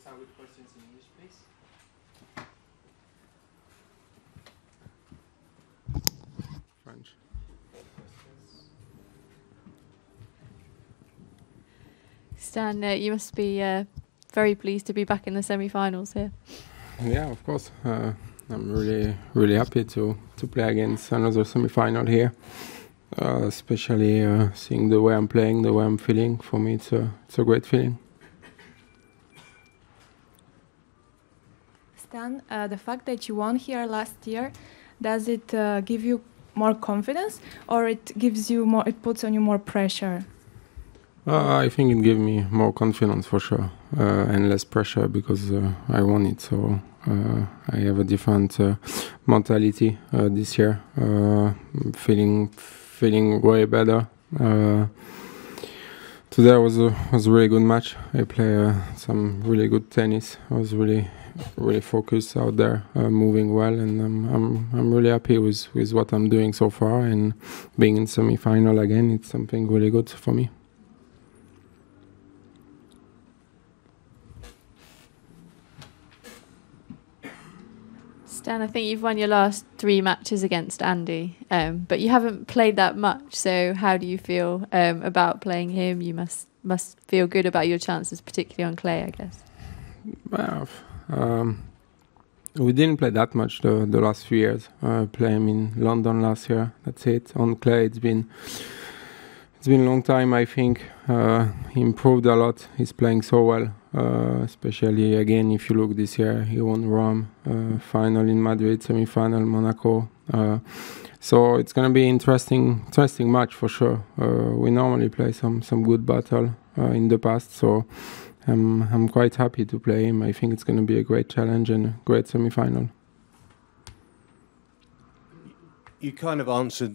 start with questions in English, please. French. Stan, you must be very pleased to be back in the semi-finals here. Yeah, of course. I'm really happy to play against another semi-final here. Especially seeing the way I'm playing, the way I'm feeling. For me, it's a great feeling. Stan, the fact that you won here last year, does it give you more confidence, or it gives you more? It puts on you more pressure? I think it gave me more confidence for sure, and less pressure because I won it. So I have a different mentality this year. Feeling way better. Today was a really good match. I play some really good tennis. I was really focused out there, moving well, and I'm really happy with what I'm doing so far. And being in semi-final again, it's something really good for me. Stan, I think you've won your last 3 matches against Andy, but you haven't played that much. So how do you feel about playing him? You must feel good about your chances, particularly on clay, I guess. Well, we didn't play that much the last few years. Play him in London last year. That's it. On clay, it's been a long time. I think he improved a lot. He's playing so well. Especially again, if you look this year, he won Rome, final in Madrid, semi-final Monaco. So it's gonna be interesting match for sure. We normally play some good battle in the past, so I'm quite happy to play him. I think it's gonna be a great challenge and a great semi-final. You kind of answered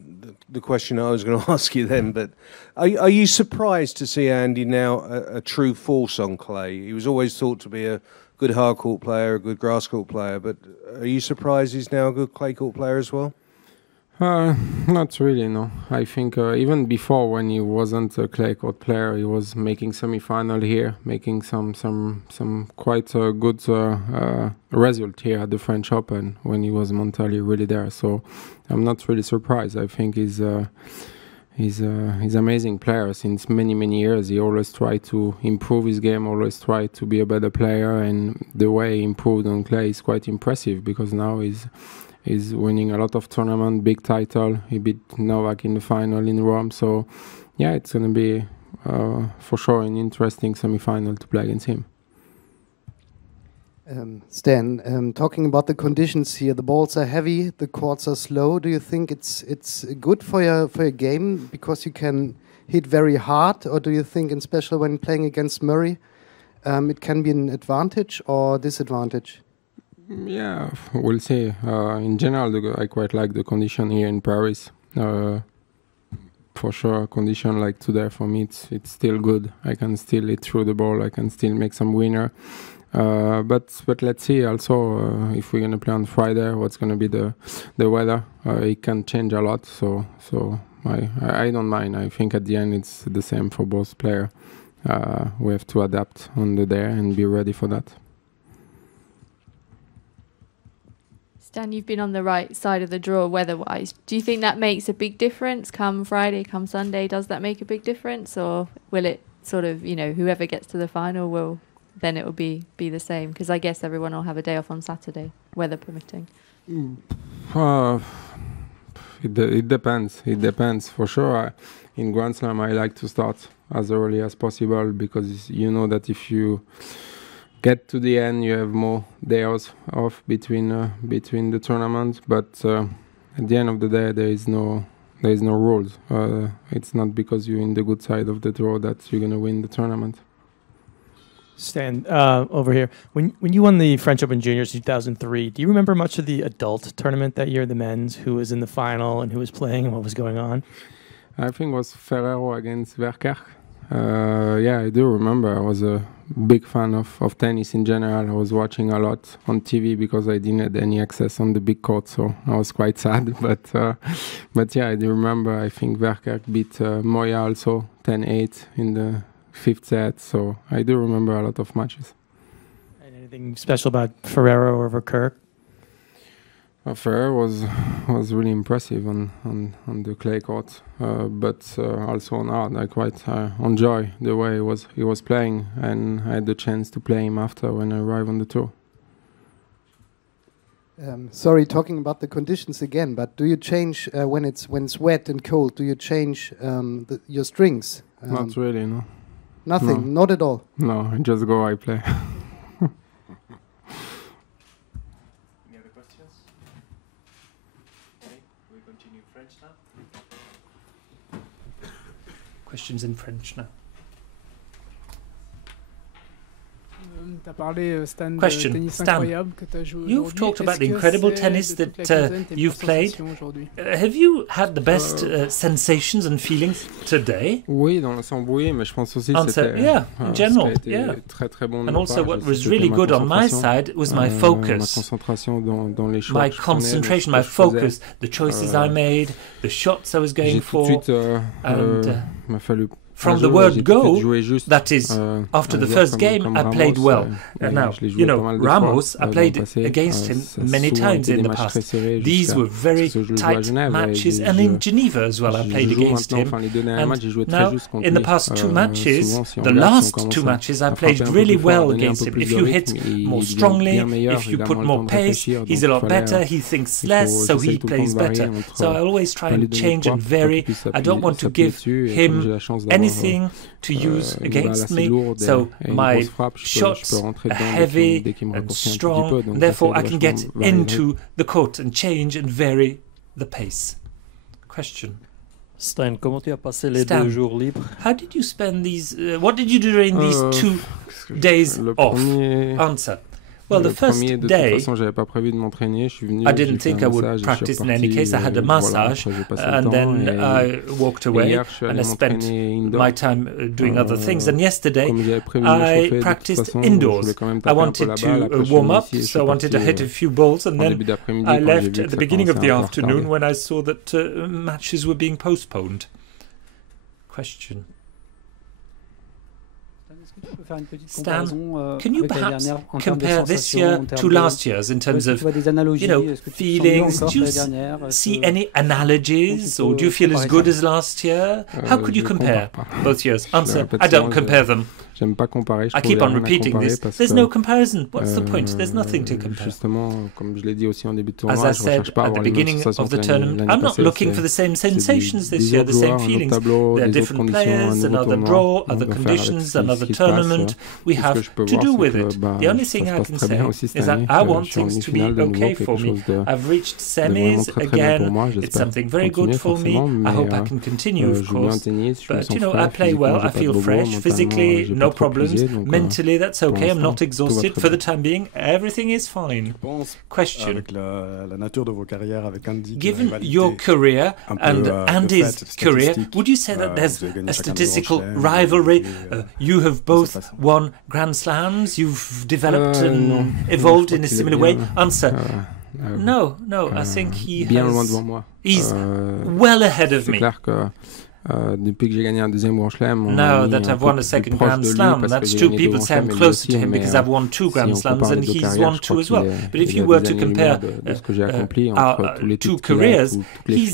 the question I was going to ask you then, but are you surprised to see Andy now a true force on clay? He was always thought to be a good hard court player, a good grass court player, but are you surprised he's now a good clay court player as well? Not really, no. I think even before, when he wasn't a clay court player, he was making semi-final here, making some quite good result here at the French Open when he was mentally really there. So I'm not really surprised. I think he's amazing player since many years. He always tried to improve his game, always tried to be a better player, and the way he improved on clay is quite impressive because now he's winning a lot of tournament, big title. He beat Novak in the final in Rome. So, yeah, it's going to be for sure an interesting semi-final to play against him. Stan, talking about the conditions here, the balls are heavy, the courts are slow. Do you think it's good for your game because you can hit very hard, or do you think, especially when playing against Murray, it can be an advantage or disadvantage? Yeah, we'll see. In general, I quite like the condition here in Paris. For sure, condition like today for me, it's still good. I can still hit through the ball. I can still make some winner. But let's see also if we're gonna play on Friday, what's gonna be the weather. It can change a lot. So I don't mind. I think at the end it's the same for both players. We have to adapt on the day and be ready for that. Stan, you've been on the right side of the draw weather-wise. Do you think that makes a big difference come Friday, come Sunday? Does that make a big difference, or will it sort of, whoever gets to the final then it will be the same? Because I guess everyone will have a day off on Saturday, weather permitting. It depends. It depends for sure. In Grand Slam, I like to start as early as possible because you know that if you get to the end, you have more days off between the tournaments. But at the end of the day, there is no rules. It's not because you're in the good side of the draw that you're gonna win the tournament. Stan, over here. When you won the French Open Juniors in 2003, do you remember much of the adult tournament that year, the men's, who was in the final and who was playing and what was going on? I think it was Ferrero against Verkerk. Yeah, I do remember. I was a big fan of tennis in general. I was watching a lot on TV because I didn't have any access on the big court, so I was quite sad. But yeah, I do remember. I think Verkerk beat Moya also 10-8 in the 5th set, so I do remember a lot of matches. Anything special about Ferrero over Kirk? Ferrer was really impressive on the clay court, but also on hard. I quite enjoy the way he was playing, and I had the chance to play him after when I arrived on the tour. Sorry, talking about the conditions again, but do you change when it's wet and cold? Do you change your strings? Not really, no. Nothing, No. not at all. No, I just go, I play. Any other questions? Okay, we continue French now. Questions in French now. Tu as parlé, Stan, de Question, tennis Stan. incroyable que tu as joué You've aujourd'hui. talked about Est-ce the que incredible c'est tennis de toute that la quinzaine tes you've meilleures played. sensations aujourd'hui? Have you had the best sensations and feelings today? Oui, dans l'ensemble, oui, mais je pense aussi que Answer, c'était yeah, in general, ça a été yeah. très très bon. de And ma also part. what Je was sais que really ma good on my concentration, side was my ma focus. concentration dans les choix My que je prenais, dans ce concentration, que my je faisais. focus, the choices I made, the shots I was going J'ai tout de for. suite, and, m'a fallu from pas the jouer, word j'ai tout de go, suite joué juste, that is, after un the joueur first game, comme I played Ramos, well. et Now, je l'ai joué you pas know, mal de Ramos, fois, I dans le played passé. against him Ça a many souvent times été in des the matchs très past. serrés These jusqu'à were very ce que je le joue à tight Genève, et matches, je- and je- in Geneva as well, I je played joue against maintenant, him. enfin, les deux derniers And matchs, j'ai joué très now, juste contre in the lui. past two matches, Souvent, si on the regarde, si on last commence two matches, I à played frapper un peu really plus fort, à well donner un against peu him. plus If de you rythme, hit il more devient strongly, bien meilleur, if you il a put moins le more temps de pace, réfléchir, he's donc a lot il fallait, better, he thinks il less, faut- so j'essaie he tout le temps plays de varier better. entre, So I always try lui and donner change le and poids pour qu'il vary. puisse I don't want to s'appuyer give dessus, et comme j'ai him la chance d'avoir, anything to use une balle against assez me. lourde So et une my grosse frappe, je shots peux rentrer are dedans heavy dès qu'il me and raccourcit un tout petit strong, peu, donc therefore I j'essaie can de get vachement varier le rythme. into the court and change and vary the pace. Question. Stan, comment tu as passé les Stan, 2 jours libres? How did you spend these? What did you do during these 2 days Le off? premier- Answer. Well, le the first premier, de toute day, façon, j'avais pas prévu de m'entraîner. Je suis venu. I didn't j'ai fait think un I would massage et je suis practice in any reparti, case. I had a voilà, massage, après, j'ai passé le and temps, then et I walked et away, hier, je suis and allé I spent m'entraîner indoor. my time doing other things. And yesterday, Comme j'avais prévu de me I chauffer, de toute practiced façon, je indoors. voulais quand même I taper un peu wanted la to balle. Après, je suis warm venu up, ici et je so I suis wanted to parti, hit a few balls, and en then début d'après-midi, I quand j'ai left vu at que the ça beginning of commençait the un peu à afternoon retarder. when I saw that matches were being postponed. Question. Est-ce que tu peux faire une petite Stan, comparaison can you avec l'année perhaps dernière en termes de compare this sensations, year en termes to de- last year's in Est-ce terms que of, tu vois des analogies, you know, est-ce que tu te sens mieux feelings? encore Do que you l'année dernière? Est-ce see que- any analogies, or do you feel as good as last year? How could you je compare compare pas. both years? Je le Answer: répète I don't souvent, compare them. J'aime pas comparer. Je I trouve keep qu'il y a on rien à repeating comparer this. parce There's que, no comparison. What's the point? There's nothing to compare. Justement, comme je l'ai dit aussi en début de As tournoi, I je said recherche pas à at the avoir les mêmes beginning sensations of que the tournament, l'année I'm not passée. looking for the same sensations this year, the same feelings. There are different players, another draw, other conditions, another tournament. We have to do with it. The only thing I can say is that I want things to be okay for me. I've reached semis again. It's something very good for me. I hope I can continue, of course. But you know, I play well. I feel fresh physically, no problems. Mentally, that's okay. I'm not exhausted. For the time being, everything is fine. Question. Avec la nature de vos carrières avec Andy, Given your career and Andy's career, would you say that there's a statistical rivalry? You have both won Grand Slams. You've developed and evolved in a similar way. Answer: no. I think bien loin devant moi. He's well ahead of C'est me. clair que depuis que j'ai gagné un deuxième Grand Chelem, Now that I've won a second Grand Slam, that's true. People say I'm closer to him because I've won 2 Grand Slams and he's won 2 as well. But if you were to compare our 2 careers, he's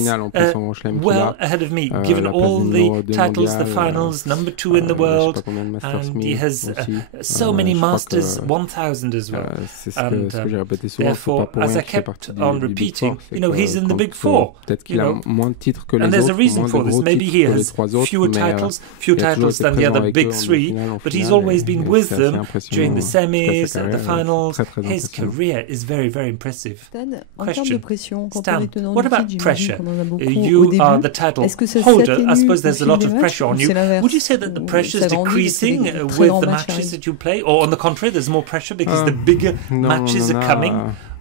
well ahead of me, given all the titles, the finals, number 2 in the world, and he has so many Masters 1000 as well. And therefore, as I kept on repeating, you know, he's in the Big 4. You know? And there's a reason for this. Maybe he has fewer titles than the other big 3, but he's always been with them during the semis, the finals. His career is very, very impressive. Stan, en termes de Question. pression, quand on Stan, est tenant what du about titre, pressure? j'imagine qu'on en a beaucoup au You début. are the title Est-ce que ça holder. I s'atténue suppose there's a au lot fil of des pressure on matchs, ou you. c'est l'inverse, Would you say that the ou pressure is ça grandit, decreasing c'est des très with grands the matchs matches arrivent? that you play? Or on the contrary, there's more pressure because the bigger matches are coming?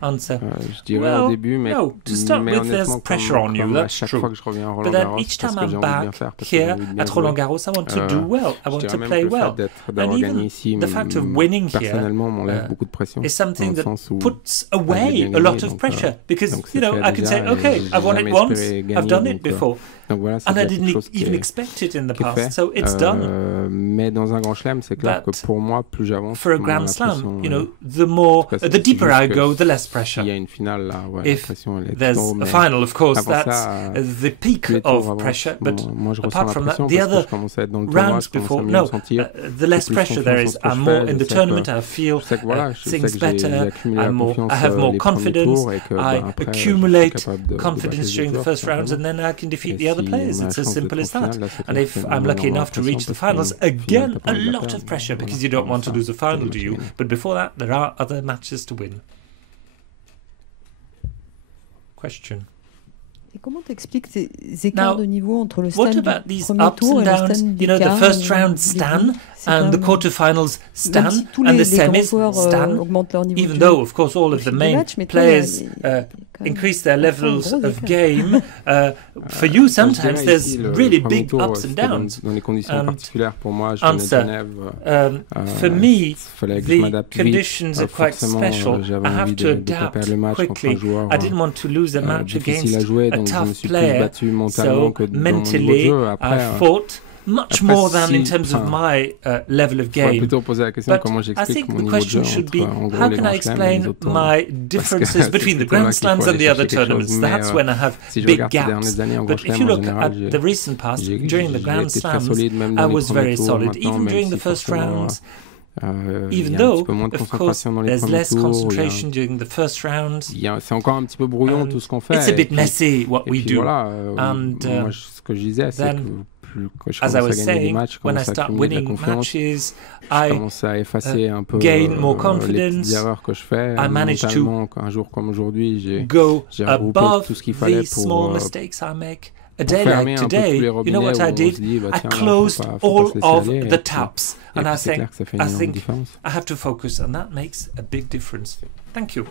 Answer. Je dirais au début, mais to start with, there's pressure on you, that's true. But then each time I'm back here at Roland Garros, I want to do well, I want to play well. And even the fact of winning here is something that puts away a lot of pressure. Because, you know, I can say, okay, I've won it once, I've done it before. And I didn't even expect it in the past, so it's done. Mais dans un grand chelem, c'est clair que pour moi, plus j'avance, for a Grand Slam, you know, the deeper I go, the less pressure. Il y a une finale là, ouais, if there's a final, of course, that's the peak of pressure. But apart from that, the other rounds before, no, the less pressure there is. I'm more in the tournament. I feel things better. I have more confidence. I accumulate confidence during the first rounds, and then I can defeat the other players. It's as simple as that. And if I'm lucky enough to reach the finals, again, a lot of pressure, because you don't want to lose the final, do you? But before that, there are other matches to win. Question. Et comment t'expliques ces écarts de niveau entre le What Stan about these du premier ups tour and et le downs? Stan You know, the first round Stan and the quarterfinals Stan and the semis Stan. Even though, of course, all of the main players increase their levels of game, for you sometimes there's really big ups and downs. Answer. For me, the conditions are quite special. I have to adapt quickly. I didn't want to lose a match against a tough player, so mentally I fought much more than in terms of my level of game. But I think the question should be, how can I explain my differences between the Grand Slams and the other tournaments? That's when I have big gaps. But if you look at the recent past, during the Grand Slams, I was very solid. Even during the first rounds, even though, of course, there's less concentration during the first rounds. C'est encore un petit peu brouillon tout ce qu'on fait. It's a bit messy what we do. And ce que je disais, c'est que as I was saying, when I start winning matches, I gain more confidence. I manage to go above the small mistakes I make. A day like today, you know what I did? I closed all of the taps, and I think I have to focus, and that makes a big difference. Thank you.